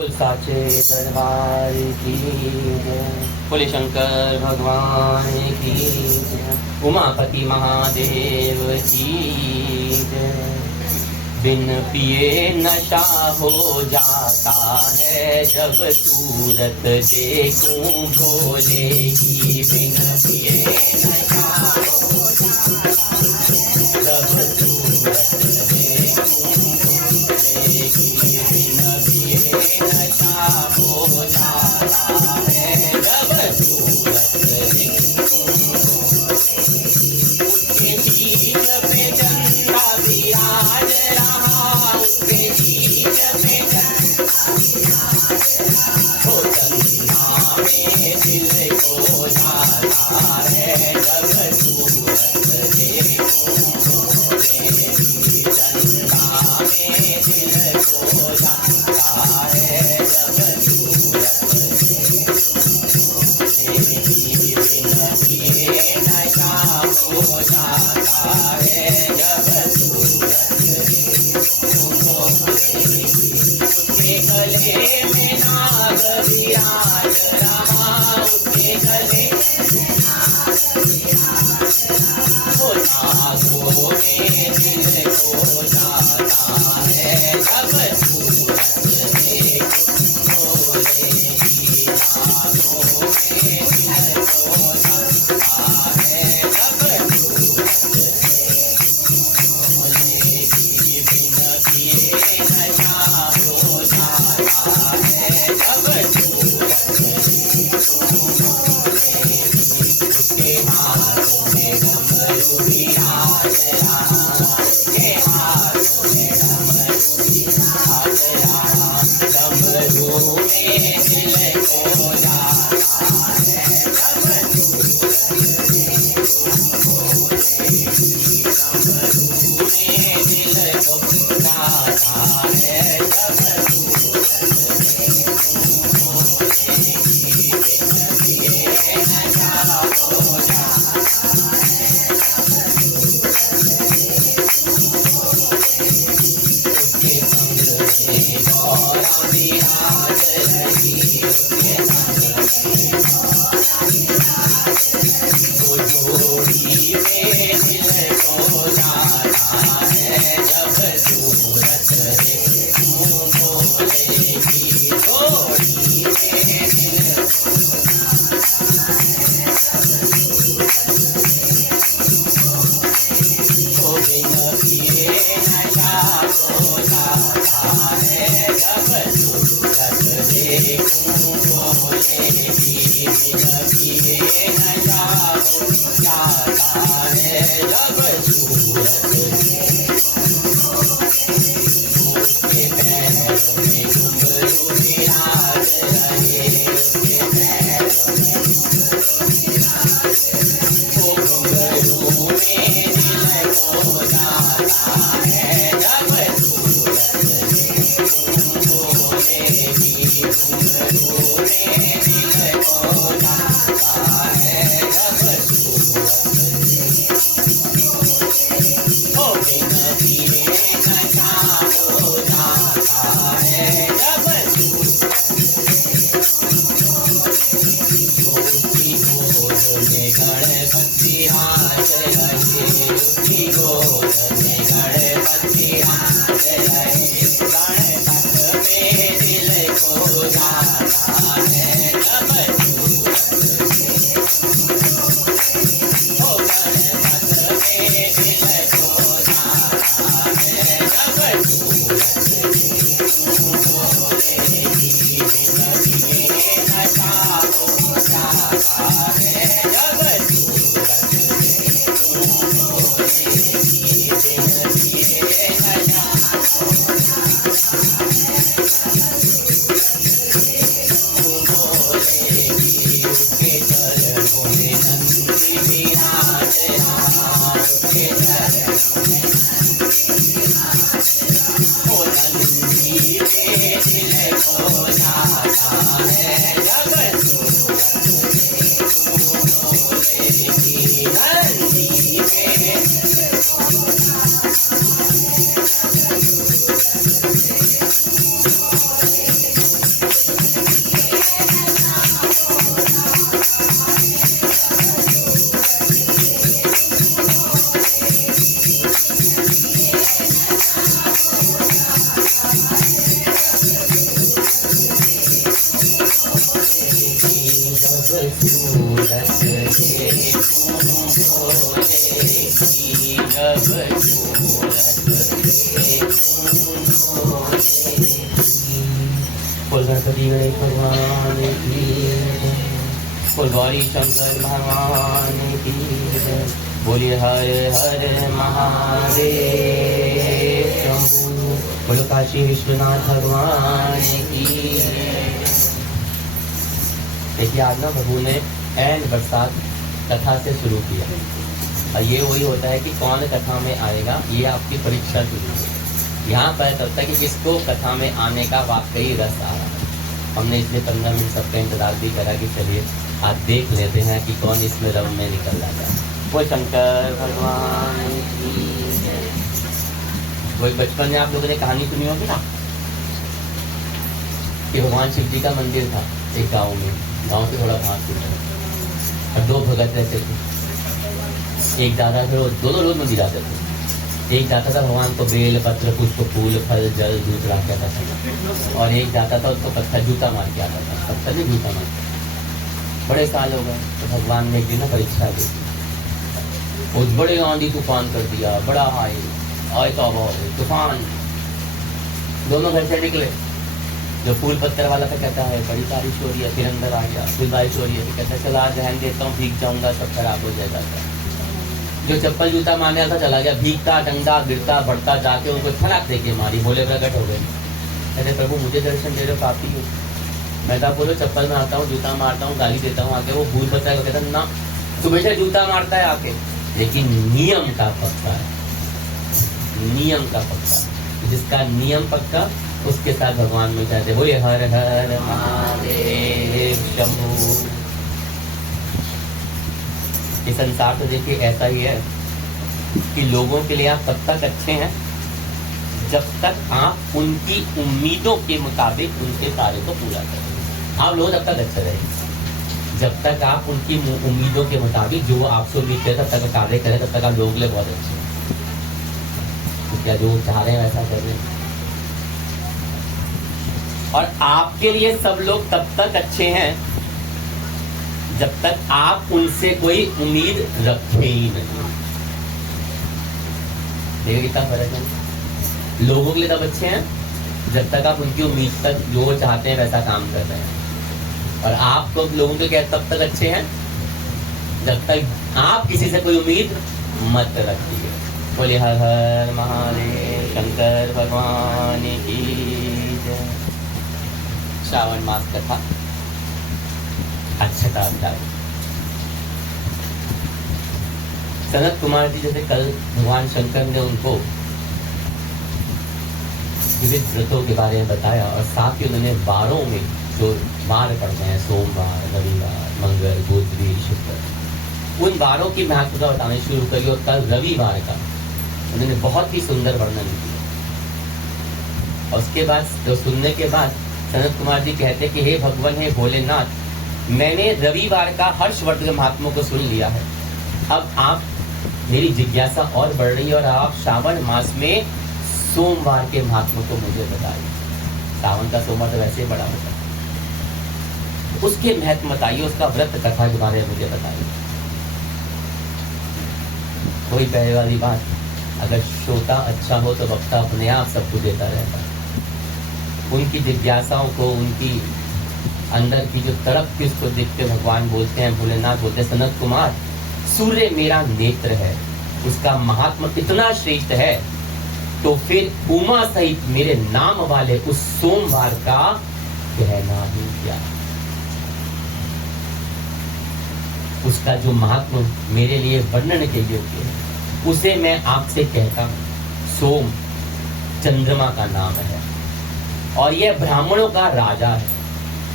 साचे दरबार की जय। बोले शंकर भगवान की जय। उमापति महादेव की जय। बिन पिए नशा हो जाता है जब सूरत देखूं भोले की। बिन पिए नशा हो जाता है जब सूरत देखूं भोले की। बिन पिए नशा हो जाता है जब सूरत देखूं उसके शीश पे चंदा विराज रहा। उसके शीश पे चंदा हो चंदा में दिल को जाता है जब सूरत देखूं भोले की। चंदा में दिल को जाता है जब सूरत बिन पिए नशा हो जाता है जब सूरत उसके गले में नाग विराज रहा। उसके गले में नाग विराज रहा। नागों में दिल को जाता है जब सूरत देखूं भोले की। नागों में दिल को जाता है जब सूरत भोले की। बिन पिए नशा हो जाता है जब सूरत देखूं भोले की। उसके हाथ में डमरू विराज रहा। उसके हाथ में डमरू विराज रहा। डमरू में दिल को जाता है जब सूरत देखूं भोले की। डमरू में दिल को जाता है जब सूरत देखूं भोले की। बिन पिए नशा हो जाता है जब उसके संग में गौरा विराज रही। उसके संग में गौरा विराज रही। वो जोड़ी में दिल को जाता है जब सूरत देखूं भोले की। जोड़ी में दिल को जाता है जब सूरत तो बिन पिए नशा हो जाता है जब सूरत देखूं भोले की। बिन पिए नशा हो जाता है जब सूरत उसके पैरों में घुंघरू विराज रहे। उसके पैरों में घुंघरू विराज रहे। घुंघरू में दिल को जाता है जब सूरत देखूं भोले की। घुंघरू में दिल को जाता है जब सूरत बिन पिए नशा हो जाता है जब उसकी गोद में गणपति राज रहे। उसकी गोद में गणपति राज रहे। गणपत पे दिल को जाता है जब सूरत गणपत पे दिल को जाता है जब सूरत देखूं भोले की। बिन पिए नशा हो जाता है जब सूरत देखूं भोले की। बिन पिए नशा हो जाता है भोले की। उसके चरणों में नंदी विराज रहा। उसके चरणों में नंदी विराज रहा। बोल गणपति गणेश भगवान की जय। बोल गौरी शंकर भगवान की जय। बोलिए हर हर महादेव शंभू। बोलो काशी विश्वनाथ भगवान की जय। देखिए आज ना प्रभु ने एन बरसात कथा से शुरू किया और ये वही होता है कि कौन कथा में आएगा, ये आपकी परीक्षा शुरू है। यहाँ पर तब तक कि किसको कथा में आने का वाकई रस आ रहा है। हमने इसलिए 15 मिनट सबका इंतजार भी करा कि चलिए आज देख लेते हैं कि कौन इसमें रव में निकल जाता है। वो शंकर भगवान की जय। वही बचपन में आप लोगों ने कहानी सुनी होगी ना कि भगवान शिव जी का मंदिर था एक गांव में, गांव से थोड़ा बाहर से, और 2 भगत रहते थे। एक दादा थे, दोनों रोज मंदिर जाते थे। एक जाता था भगवान को बेल पत्र पुष्प फूल फल जल दूध ला के आता था, और एक जाता था उसको पत्थर जूता मार के आता था। पत्थर नहीं जूता मार। बड़े साल हो गए तो भगवान ने एक दिन परीक्षा दी, बहुत बड़े आंधी तूफान कर दिया, बड़ा आए तो तूफान। दोनों घर से निकले। जो फूल पत्थर वाला था कहता है बड़ी बारिश हो रही है, फिर अंदर आ गया, फिर बारिश हो रही है, फिर कहता है चला रहने देता हूँ, भीग जाऊंगा, सब खराब हो जाएगा। जो चप्पल जूता मारने वाला चला गया, भीगता डंडा गिरता बढ़ता जाके उनको फलाक दे के मारी। भोले प्रकट हो गए। कहते प्रभु मुझे दर्शन दे रहे हो, पापी हो। मैं तो बोलो चप्पल में आता हूँ, जूता मारता हूँ, गाली देता हूँ आके। वो भूल पता है, कहता ना सुबह से जूता मारता है आके, लेकिन नियम का पक्का है, नियम का पक्का। जिसका नियम पक्का उसके साथ भगवान में जाते। बोले हर हर महादेव शंभू। इस संसार तो देखिए ऐसा ही है कि लोगों के लिए आप तब तक अच्छे हैं जब तक आप उनकी उम्मीदों के मुताबिक उनके कार्य को पूरा करें। आप लोग तब तक अच्छे रहेंगे जब तक आप उनकी उम्मीदों के मुताबिक जो आपसे उम्मीद करते तब तक कार्य करें, तब तक आप लोगों के लिए बहुत अच्छे हैं। तो क्या जो चाह रहे हैं वैसा कर रहे हैं। और आपके लिए सब लोग तब तक अच्छे हैं जब तक आप उनसे कोई उम्मीद रखें ही नहीं। देखिए कितना फर्क है। लोगों के लिए तब अच्छे हैं जब तक आप उनकी उम्मीद तक जो वो चाहते हैं वैसा काम कर रहे हैं, और आप तो लोगों के क्या तब तक अच्छे हैं जब तक आप किसी से कोई उम्मीद मत रखिए। बोले हर हर महादेव शंकर भगवान की जय। श्रावण मास कथा अक्षता अध्याय। सनत कुमार जी जैसे कल भगवान शंकर ने उनको विविध व्रतों के बारे में बताया, और साथ ही उन्होंने वारों में जो वार पड़ते हैं, सोमवार, रविवार, मंगल, बुध, वीर, शुक्र, उन वारों की महत्वता बताना शुरू करी। और कल रविवार का उन्होंने बहुत ही सुंदर वर्णन किया। और उसके बाद तो सुनने के बाद सनत कुमार जी कहते कि हे भगवान, हे भोलेनाथ, मैंने रविवार का हर्षवर्धन महात्मा को सुन लिया है। अब आप मेरी जिज्ञासा और बढ़ रही है, और आप श्रावण मास में सोमवार के महात्मा को मुझे बताइए। सावन का सोमवार तो वैसे बड़ा होता है, उसके महत्व बताइए, उसका व्रत कथा के बारे में मुझे बताइए। वही पहले वाली बात, अगर श्रोता अच्छा हो तो वक्ता अपने आप सब कुछ देता रहता है। उनकी जिज्ञासाओं को, उनकी अंदर की जो तड़प थी उसको देखते भगवान बोलते हैं, भोलेनाथ बोलते हैं, सनत कुमार, सूर्य मेरा नेत्र है, उसका महात्मा इतना श्रेष्ठ है, तो फिर उमा सहित मेरे नाम वाले उस सोमवार का कहना ही क्या। उसका जो महात्मा मेरे लिए वर्णन के योग्य है उसे मैं आपसे कहता हूं। सोम चंद्रमा का नाम है, और यह ब्राह्मणों का राजा है,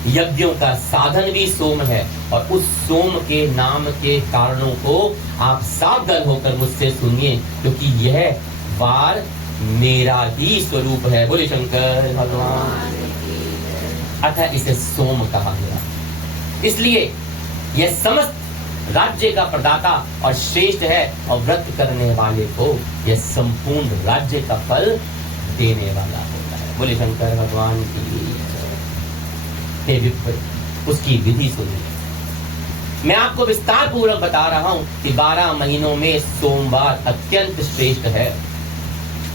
यज्ञों का साधन भी सोम है, और उस सोम के नाम के कारणों को आप सावधान होकर मुझसे सुनिए, क्योंकि यह वार मेरा ही स्वरूप है। बोले शंकर भगवान। अतः इसे सोम कहा गया, इसलिए यह समस्त राज्य का प्रदाता और श्रेष्ठ है, और व्रत करने वाले को यह संपूर्ण राज्य का फल देने वाला होता है। बोले शंकर भगवान की। उसकी विधि सुनिए। मैं आपको विस्तार पूर्वक बता रहा हूं कि 12 महीनों में सोमवार अत्यंत श्रेष्ठ है।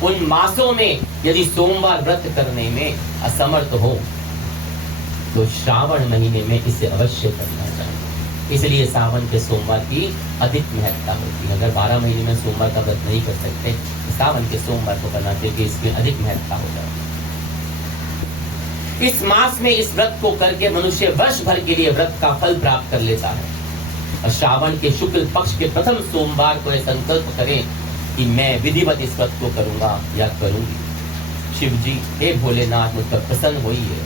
उन मासों में यदि सोमवार व्रत करने में असमर्थ हो तो श्रावण महीने में इसे अवश्य करना चाहिए। इसलिए सावन के सोमवार की अधिक महत्ता होती है। अगर 12 महीने में सोमवार का व्रत नहीं कर सकते तो सावन के सोमवार को करना चाहिए, इसमें अधिक महत्ता हो जाती है। इस मास में इस व्रत को करके मनुष्य वर्ष भर के लिए व्रत का फल प्राप्त कर लेता है। और श्रावण के शुक्ल पक्ष के प्रथम सोमवार को यह संकल्प करें कि मैं विधिवत इस व्रत को करूंगा या करूंगी। शिव जी, हे भोलेनाथ, मुझ पर प्रसन्न होइए।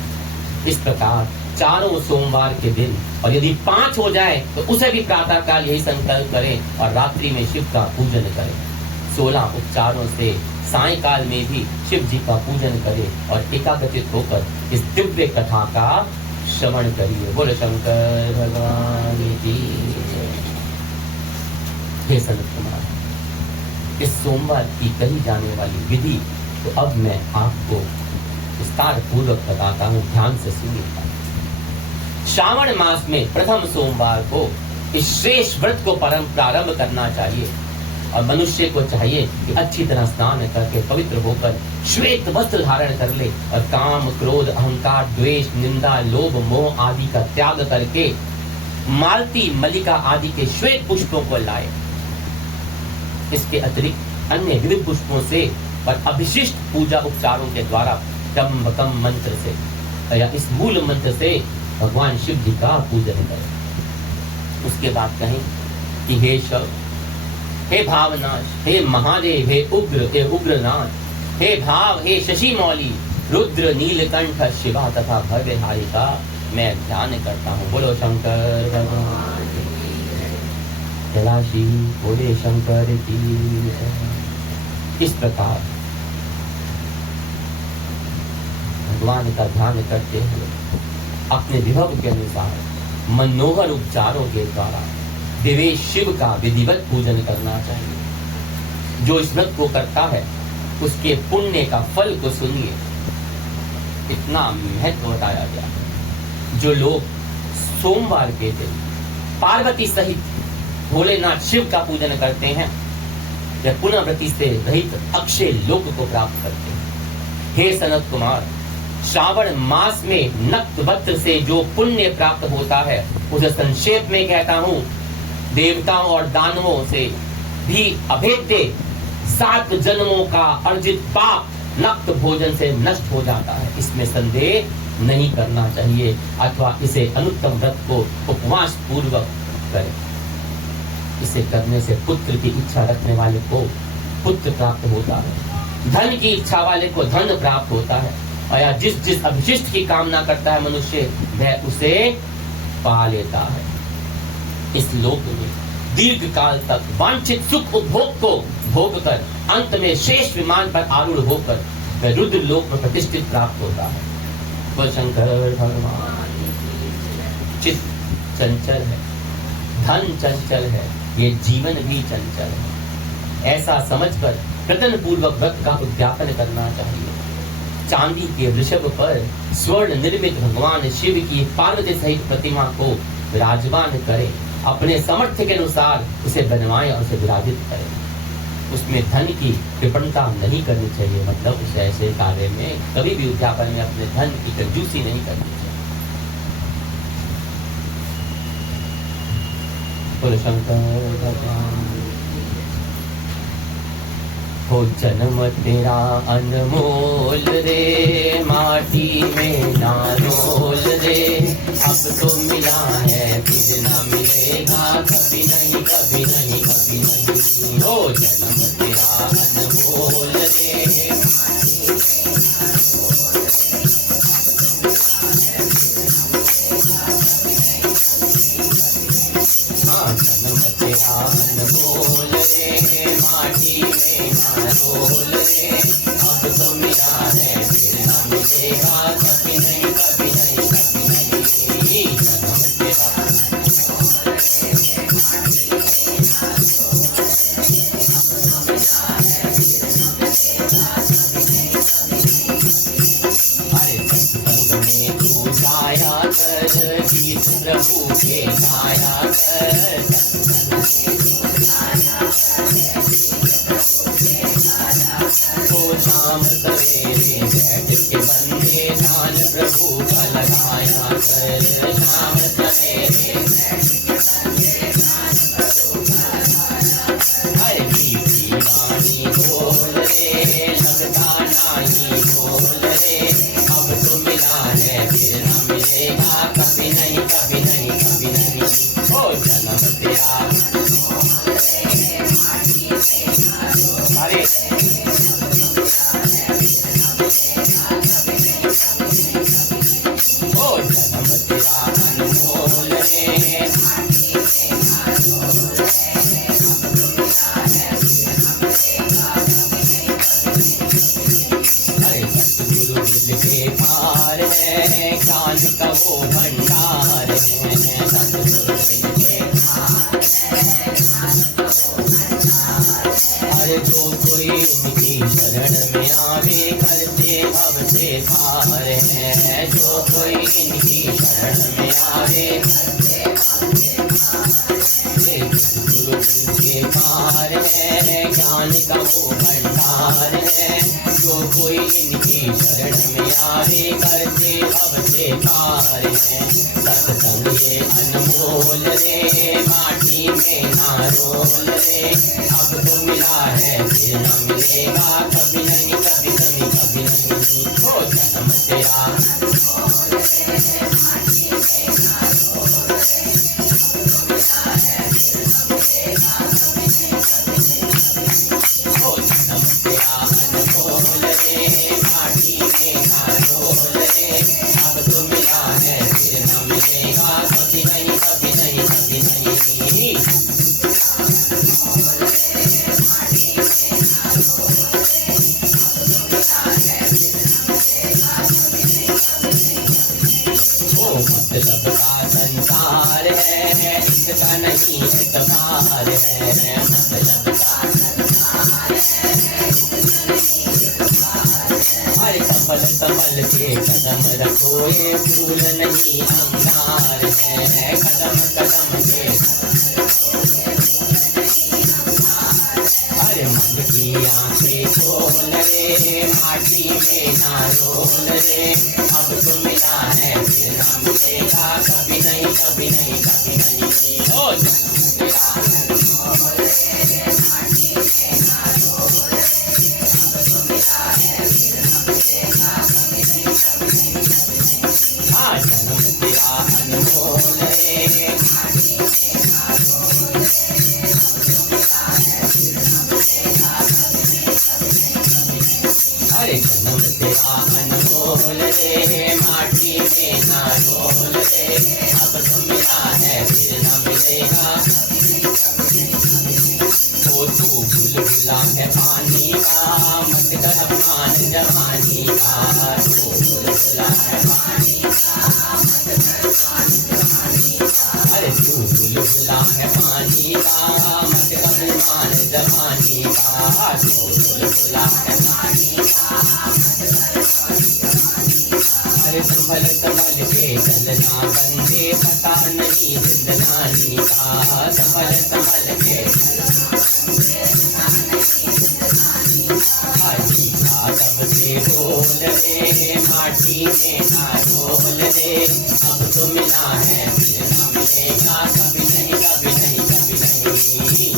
इस प्रकार चारों सोमवार के दिन, और यदि 5 हो जाए तो उसे भी प्रातः काल यही संकल्प करें और रात्रि में शिव का पूजन करें। 16 उपचारों से सायकाल में भी शिव जी का पूजन करें और एकाग्रचित होकर इस दिव्य कथा का श्रवण करिए। बोलो शंकर भगवान की जय। हे सनत कुमार, इस सोमवार की कही जाने वाली विधि तो अब मैं आपको विस्तार पूर्वक बताता हूँ, ध्यान से सुनिएगा। श्रावण मास में प्रथम सोमवार को इस श्रेष्ठ व्रत को प्रारंभ करना चाहिए और मनुष्य को चाहिए कि अच्छी तरह स्नान करके पवित्र होकर श्वेत वस्त्र धारण कर ले और काम, क्रोध, अहंकार, द्वेष, निंदा, लोभ, मोह आदि का त्याग करके मालती, मल्लिका आदि के श्वेत पुष्पों को लाए। इसके अतिरिक्त अन्य विविध पुष्पों से और अभिशिष्ट पूजा उपचारों के द्वारा त्र्यंबकम मंत्र से या इस मूल मंत्र से भगवान शिव जी का पूजन करें। उसके बाद कहें कि हे शिव, हे भावनाश, हे महादेव, हे उग्रनाथ, हे भाव, हे शशि मौली, रुद्र, नीलकंठ, शिवा तथा भव्यहारी का मैं ध्यान करता हूँ। बोलो शंकर भगवान कैलाशी बोले शंकर की। इस प्रकार भगवान का ध्यान करते हुए अपने विभव के अनुसार मनोहर उपचारों के द्वारा दिव्य शिव का विधिवत पूजन करना चाहिए। जो इस व्रत को करता है उसके पुण्य का फल को सुनिए, इतना महत्व बताया गया। जो लोग सोमवार के दिन पार्वती सहित भोलेनाथ शिव का पूजन करते हैं या पुनर्वृत्ति से रहित अक्षय लोक को प्राप्त करते हैं। हे सनत कुमार, श्रावण मास में नक्त वस्त्र से जो पुण्य प्राप्त होता है उसे संक्षेप में कहता हूँ, देवताओं और दानवों से भी अभेद्य 7 जन्मों का अर्जित पाप नक्त भोजन से नष्ट हो जाता है। इसमें संदेह नहीं करना चाहिए, अथवा इसे अनुत्तम व्रत को उपवास पूर्वक करें। इसे करने से पुत्र की इच्छा रखने वाले को पुत्र प्राप्त होता है, धन की इच्छा वाले को धन प्राप्त होता है, और या जिस अभिशिष्ट की कामना करता है मनुष्य वह उसे पा लेता है। इस लोक में दीर्घ काल तक वांछित सुख उपभोग को भोग कर अंत में शेष विमान पर आरूढ़ होकर वह रुद्र लोक में प्रतिष्ठित प्राप्त होता है। वह शंकर भगवान। चित्त चंचल है, धन चंचल है, ये जीवन भी चंचल है। ऐसा समझकर प्रतन पूर्वक व्रत का उद्यापन करना चाहिए। चांदी के वृषभ पर स्वर्ण निर्मित भगवान शिव की पार्वती सहित प्रतिमा को विराजमान करें, अपने सामर्थ्य के अनुसार उसे बनवाएं और उसे विराजित करें। उसमें धन की कृपणता नहीं करनी चाहिए, मतलब उस ऐसे कार्य में कभी भी उद्यापन में अपने धन की कंजूसी नहीं करनी चाहिए। बोलो शंकर भगवान। हो जन्म तेरा अनमोल रे, माटी में ना रोल रे, अब तो मिला है फिर ना मिलेगा, कभी नहीं कभी नहीं कभी नहीं। हो जन्म तेरा अनमोल रे, हाँ जन्म तेरा अनमोल रे, माटी में ना रोल रे, अब तो मिला है फिर ना मिलेगा, कभी नहीं कभी नहीं कभी नहीं। जन्म तेरा अरे सत्संग में तू जाया कर, गीत प्रभु के गाया कर, तो शाम करे बैठ के बंदे ध्यान प्रभु का लगाया कर शाम सवेरे हर मीठी वाणी बोल रे लगता नहीं बोल रे अब तो मिला है फिर न मिलेगा कभी नहीं कभी नहीं कभी नहीं ओ जन्म तेरा अरे ओ जन्म तेरा अनमोल रे के पार है ज्ञान का वो भंडार है अरे जो कोई इनकी शरण में आवे करते भव से पार है जो कोई इनकी शरण में आवे गुरु के पार है ज्ञान का वो भंडार है जो कोई इनकी शरण में आवे करते भव से पार है सत्संग ये अनमोल रे माटी में ना रोल रे अब तो मिला है फिर न मिलेगा कभी नहीं कभी नहीं कभी नहीं हो जन्म तेरा सबका संसार है इसका नहीं इतबार है हर कमल कमल के कदम रखो ये फूल नहीं अंगार है कदम कदम के हर मन की आंखें खोल रे माटी में ना रोल रे अब तो मिला है फिर न मिलेगा कभी नहीं कभी नहीं कभी नहीं हो हाँ जन्म तेरा अनमोल रे अरे जन्म तेरा अनमोल रे माटी में ना रोल रे अब तो मिला है फिर न मिलेगा तो तू बुलबुला है पानी का मत कर अपमान जवानी का तू बुलबुला है पानी अरे तू बुलबुला है पानी का मत कर अपमान जवानी का तू बुलबुला है पानी अरे संभल संभल के चलना बंदे पता नहीं जिंदगानी का संभल संभल के तब से बोल रे माटी में ना रोल रे अब तो मिला है फिर न मिलेगा कभी नहीं कभी नहीं कभी नहीं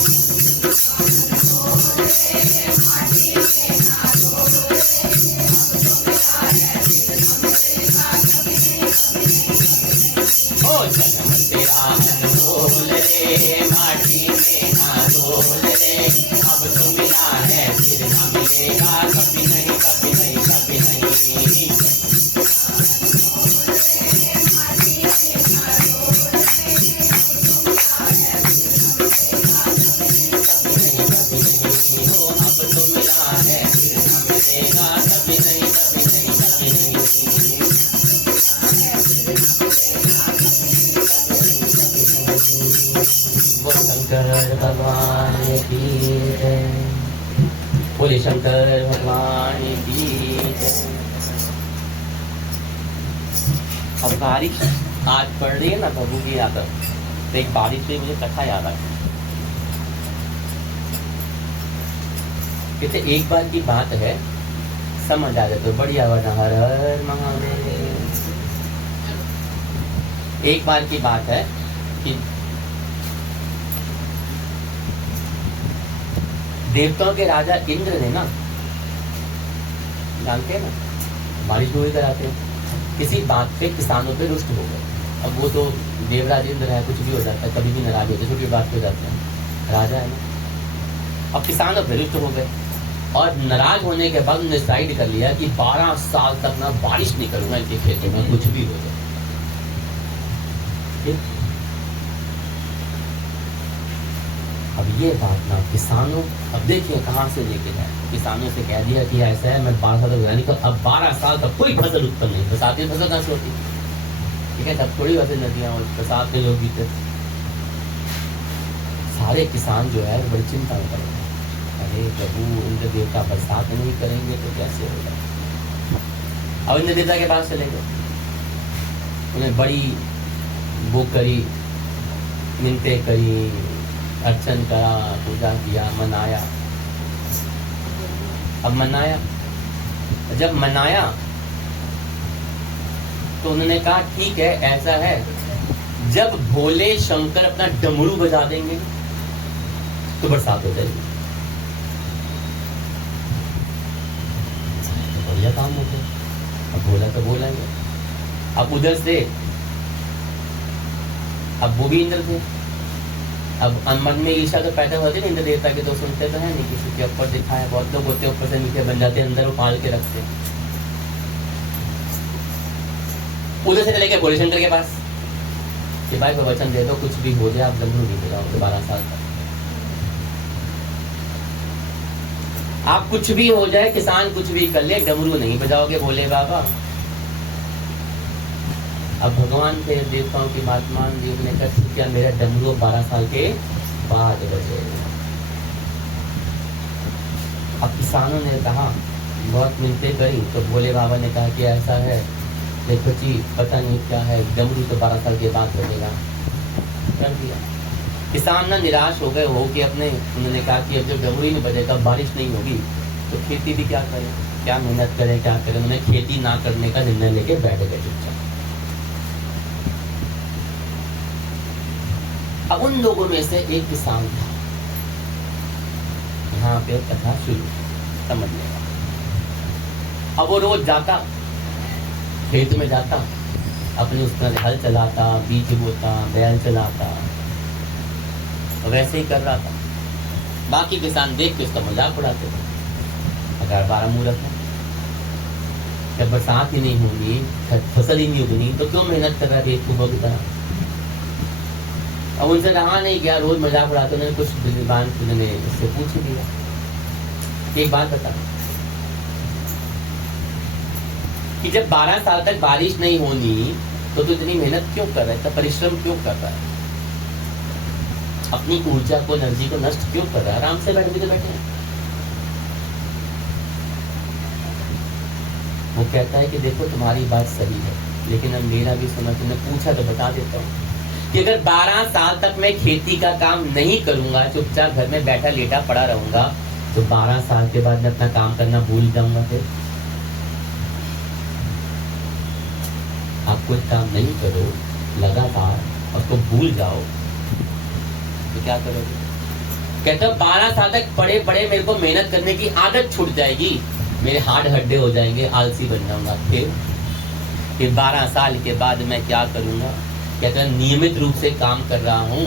ओ जन्म तेरा अनमोल रे माटी में ना रोल रे अब तो मिला है फिर न मिलेगा कभी नहीं कभी नहीं कभी नहीं हो अब तो मिला है फिर न मिलेगा कभी नहीं कभी नहीं कभी नहीं वो शंकर भगवान की जय बोले शंकर भगवान की जय। अब बारिश आज पड़ रही है ना प्रभु की याद तो एक बारिश से मुझे कथा याद आई। कहते एक बार की बात है समझ आ जाए तो बढ़िया, वरना हर हर महादेव। एक बार की बात है कि देवताओं के राजा इंद्र ने ना, जानते हैं ना, बारिश हुई कराते हैं, किसी बात पे किसानों पे रुष्ट हो गए। अब वो तो देवराज इंद्र है, कुछ भी हो जाता है, कभी भी नाराज होते, छोटी बात पे जाते हैं, राजा है ना। अब किसानों पे रुष्ट हो गए और नाराज होने के बाद उन्होंने डिसाइड कर लिया कि 12 साल तक ना बारिश नहीं करूंगा इनके खेतों में, कुछ भी हो जाए। अब ये बात ना किसानों, अब देखिए कहाँ से लेके जाए, किसानों से कह दिया कि ऐसा है, मैं 12 साल तक तो अब 12 साल तक कोई फसल उत्पन्न नहीं, बरसात की फसल कहाँ से होती, ठीक है, तब थोड़ी वैसे नदियाँ और बरसात के लोग बीते। सारे किसान जो है बड़ी चिंता में पड़े, अरे प्रभु इंद्र देवता बरसात नहीं करेंगे तो कैसे होगा। अब इंद्र देवता के पास चले गए, उन्हें बड़ी वो करी, मिन्नतें करी, अर्चन करा, पूजा किया, मनाया। अब मनाया, जब मनाया तो उन्होंने कहा ठीक है, ऐसा है, जब भोले शंकर अपना डमरू बजा देंगे तो बरसात हो जाएगी। बढ़िया काम हो गया। अब बोला तो बोला ही। अब उधर से, अब वो भी इंद्र थे, अब मन में ईर्ष्या तो पैदा होती है इंद्र देवता के, तो सुनते तो है नहीं, किसी के ऊपर दिखा है, बहुत लोग होते ऊपर से नीचे बन जाते हैं, अंदर वो पाल के रखते हैं। उधर से चले गए भोले शंकर के पास कि भाई प्रवचन दे दो, कुछ भी हो जाए, आप डमरू नहीं बजाओ 12 साल तक, आप कुछ भी हो जाए, किसान कुछ भी कर ले, डमरू नहीं बजाओगे भोले बाबा। अब भगवान के देवताओं की बात मान ली, उन्होंने कहा क्या मेरा डमरू 12 साल के बाद बजेगा। अब किसानों ने कहा, बहुत मिन्नतें करी, तो भोले बाबा ने कहा कि ऐसा है, देखो जी पता नहीं क्या है, डमरू तो 12 साल के बाद बजेगा। कर दिया। किसान ना निराश हो गए, हो कि अपने, उन्होंने कहा कि अब जब डमरू ही नहीं बजेगा, बारिश नहीं होगी, तो खेती भी क्या करे, क्या मेहनत करे, क्या करे। उन्होंने खेती ना करने का निर्णय लेके बैठ गए चुपचाप। अब उन लोगों में से एक किसान था, यहाँ पे कथा शुरू, समझ लेगा। अब वो रोज जाता, खेत में जाता, अपने उस तरह हल चलाता, बीज बोता, बैल चलाता, वैसे ही कर रहा था। बाकी किसान देख के उसका मजाक उड़ाते थे, अगर 12 मूर्ख है, जब बरसात ही नहीं होगी, फसल ही नहीं उगनी, तो क्यों मेहनत कर रहा है एक सुबह की तरह। अब उनसे रहा नहीं गया, रोज मजाक उड़ाते। उन्होंने कुछ विद्वान ने उससे पूछ दिया, एक बात बता कि जब 12 साल तक बारिश नहीं होनी, तो तू इतनी मेहनत क्यों कर रहा है, इतना परिश्रम क्यों कर रहा है, अपनी ऊर्जा को, एनर्जी को नष्ट क्यों कर रहा है, आराम से बैठ भी तो बैठे हैं। वो कहता है कि देखो तुम्हारी बात सही है, लेकिन अब मेरा भी सुना, तुमने पूछा तो बता देता हूँ कि अगर 12 साल तक मैं खेती का काम नहीं करूंगा, चुपचाप घर में बैठा लेटा पड़ा रहूंगा, तो 12 साल के बाद मैं अपना काम करना भूल जाऊंगा। फिर आप कोई काम नहीं करो लगातार, उसको भूल जाओ, तो क्या करोगे। कहता 12 साल तक पड़े पड़े मेरे को मेहनत करने की आदत छूट जाएगी, मेरे हाथ हड्डे हो जाएंगे, आलसी बन जाऊंगा। फिर 12 साल के बाद मैं क्या करूंगा। कहता नियमित रूप से काम कर रहा हूँ,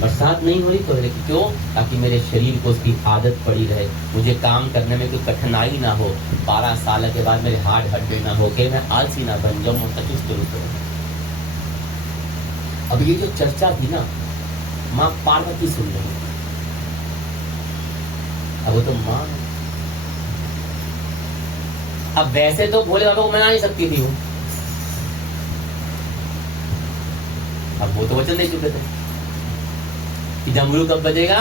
बरसात नहीं हो रही तो क्यों, ताकि मेरे शरीर को उसकी आदत पड़ी रहे, मुझे काम करने में कोई कठिनाई ना हो, 12 साल के बाद मेरे हाथ हड्डे ना हो के मैं आलसी ना बन जाऊँ, चुस्त रूप से। अब ये जो चर्चा थी ना, माँ पार्वती सुन रही, अब वो तो माँ, अब वैसे तो भोले बाबा को मना नहीं सकती थी वो, अब वो तो वचन दे चुके थे कि डमरू कब बजेगा,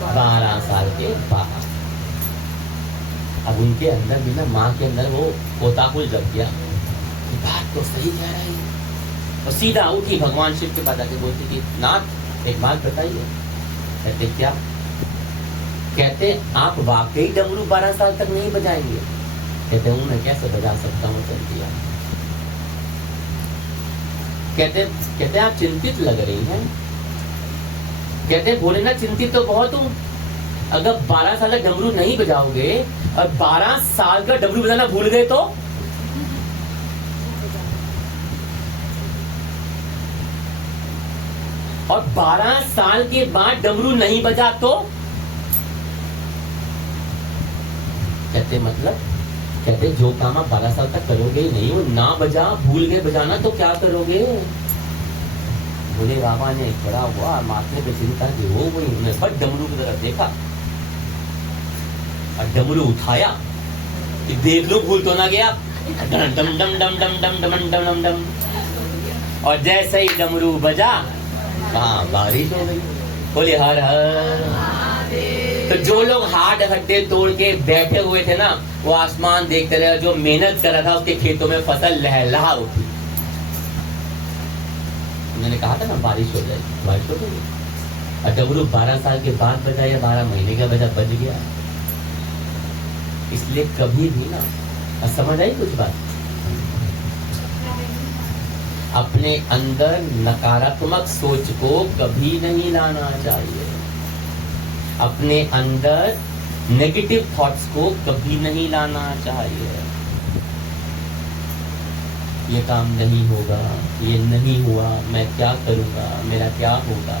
12 साल के बाद। अब उनके अंदर भी ना, माँ के अंदर वो कोताकुल जग गया, बात तो सही कह रही है। और सीधा उठी भगवान शिव के पास आके बोलती कि नाथ एक बात बताइए। कहते क्या। कहते आप वाकई डमरू 12 साल तक नहीं बजाएंगे। कहते हूँ मैं कैसे बजा सकता हूँ चल दिया। कहते आप चिंतित लग रही हैं। कहते भोलेनाथ चिंतित तो बहुत हूँ, अगर 12 साल का डमरू नहीं बजाओगे और 12 साल का डमरू बजाना भूल गए तो? और 12 साल के बाद डमरू नहीं बजा तो? कहते मतलब, कहते जो काम आप 12 साल तक करोगे ही नहीं, वो ना बजा, भूल गए बजाना तो क्या करोगे? भोले बाबा ने खड़ा हुआ, माथे पे चिंता की हो गई, उन्होंने बट डमरू की तरफ देखा और डमरू उठाया कि देख लो भूल तो ना गया। डम डम डम डम डम डम डम डम डम डम, और जैसे ही डमरू बजा वहां बारिश हो गई। बोले हर हर। तो जो लोग हाथ हड्डे तोड़ के बैठे हुए थे ना, वो आसमान देखते रहे, जो मेहनत कर रहा था उसके खेतों में फसल लहलहा उठी। मैंने कहा था ना बारिश हो जाएगी, बारिश हो गई। और डमरू 12 साल के बाद बजा या 12 महीने का बजा, बज गया। इसलिए कभी भी ना, समझ आई कुछ बात, अपने अंदर नकारात्मक सोच को कभी नहीं लाना चाहिए। अपने अंदर नेगेटिव थॉट्स को कभी नहीं लाना चाहिए। ये काम नहीं होगा, ये नहीं हुआ, मैं क्या करूंगा, मेरा क्या होगा।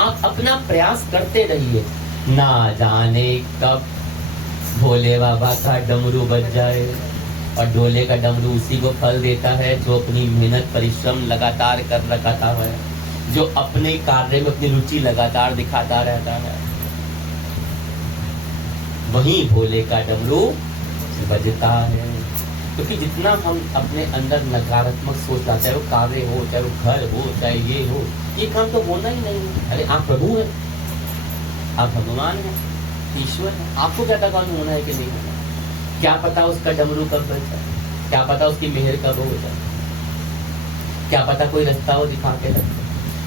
आप अपना प्रयास करते रहिए, ना जाने कब भोले बाबा का डमरू बज जाए। और ढोले का डमरू उसी को फल देता है जो अपनी मेहनत परिश्रम लगातार कर रखा है, जो अपने कार्य में अपनी रुचि लगातार दिखाता रहता है, वही भोले का डमरू बजता है। क्योंकि जितना हम अपने अंदर नकारात्मक सोच लाते, चाहे वो कार्य हो, चाहे वो घर हो, चाहे ये हो, ये काम तो होना ही नहीं। अरे आप प्रभु हैं, आप भगवान हैं, ईश्वर है, आपको क्या पता होना है कि नहीं होना। क्या पता उसका डमरू कब बज जाए, क्या पता उसकी मेहर कब हो जाए, क्या पता कोई रास्ता वो दिखा के रखे।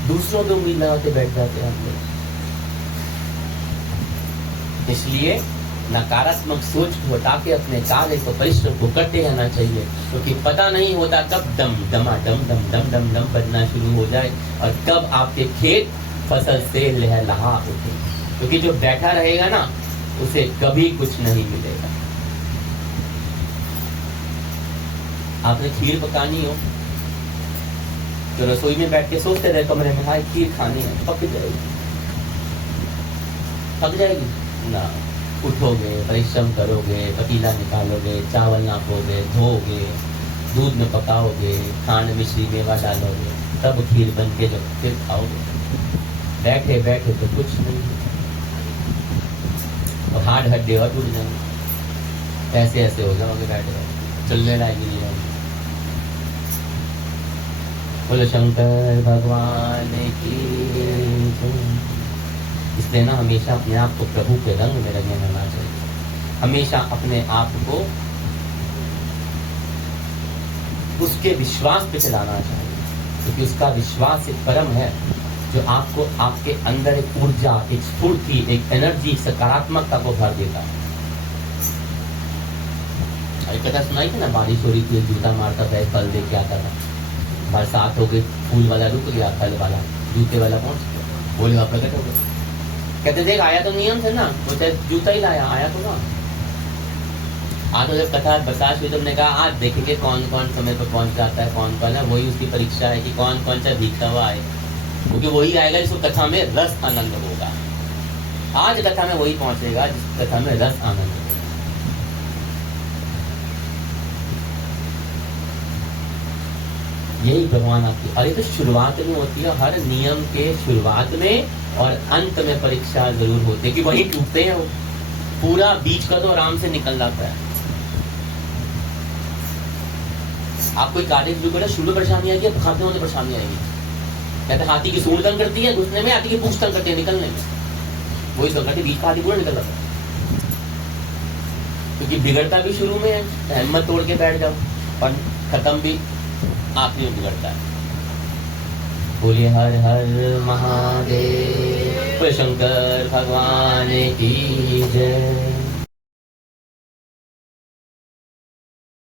दूसरों पे उम्मीद लगाते बैठ जाते हैं हम लोग। इसलिए नकारात्मक सोच को हटा के अपने कार्य को, परिश्रम को करते रहना चाहिए, क्योंकि पता नहीं होता कब डम डमा डम डम डम डम डम बजना शुरू हो जाए और कब आपके खेत फसल से लहलहा उठे। क्योंकि जो बैठा रहेगा ना, उसे कभी कुछ नहीं मिलेगा। आपने खीर पकानी हो तो रसोई में बैठ के सोचते रहे कमरे में, हाँ खीर खानी है, पक जाएगी, पक जाएगी ना। उठोगे, परिश्रम करोगे, पतीला निकालोगे, चावल नापोगे, धोगे, दूध में पकाओगे, खांड मिश्री मेवा डालोगे, तब खीर बन के जब फिर खाओगे। बैठे बैठे तो कुछ नहीं, और हाथ हड्डे और टूट जाएंगे, ऐसे ऐसे हो जाओगे, बैठे चलने लायक नहीं जाओगे। बोलो शंकर भगवान की। इसलिए ना हमेशा अपने आप को प्रभु के रंग में रंगे रहना चाहिए। हमेशा अपने आप को उसके विश्वास पे चलाना चाहिए, क्योंकि उसका विश्वास एक परम है जो आपको, आपके अंदर एक ऊर्जा, एक स्फूर्ति, एक एनर्जी, सकारात्मकता को भर देता है। एक कथा सुनाई थी ना, बारिश हो रही थी, जूता मारता था, फल दे के आता था। बरसात हो गई, फूल वाला रुक गया, फल वाला, जूते वाला पहुंच गया। बोले आप प्रकट हो गए। कहते देख आया तो नियम से ना, वो चाहे जूता ही लाया, आया तो ना। आज तो जब कथा बरसात हुई, तुमने कहा आज देखेंगे कौन कौन समय पर पहुंच जाता है, कौन कौन है, वही उसकी परीक्षा है कि कौन कौन सा भीगता हुआ आए, क्योंकि वही आएगा जिसको कथा में रस आनंद होगा। आज कथा में वही पहुंचेगा जिस कथा में रस आनंद होगा। यही भगवान आपकी, अरे तो शुरुआत में होती है, हर नियम के शुरुआत में और अंत में परीक्षा जरूर होती है कि वही टूटते हैं। पूरा बीच का तो आराम से निकल जाता है। आप कोई कार्य शुरू करें, शुरू में परेशानी आएगी, खाते होते परेशानी आएगी। कहते हाथी की सूंड तंग करती है घुसने में, हाथी की पूंछ तंग करती है निकलने में। वही तो करती, बीच का हाथी पूरा निकल जाता है, क्योंकि बिगड़ता भी शुरू में है, हिम्मत तोड़ के बैठ जाओ, और खत्म भी आखिरी में बिगड़ता है। बोलिए हर हर महादेव, शंकर भगवान की जय।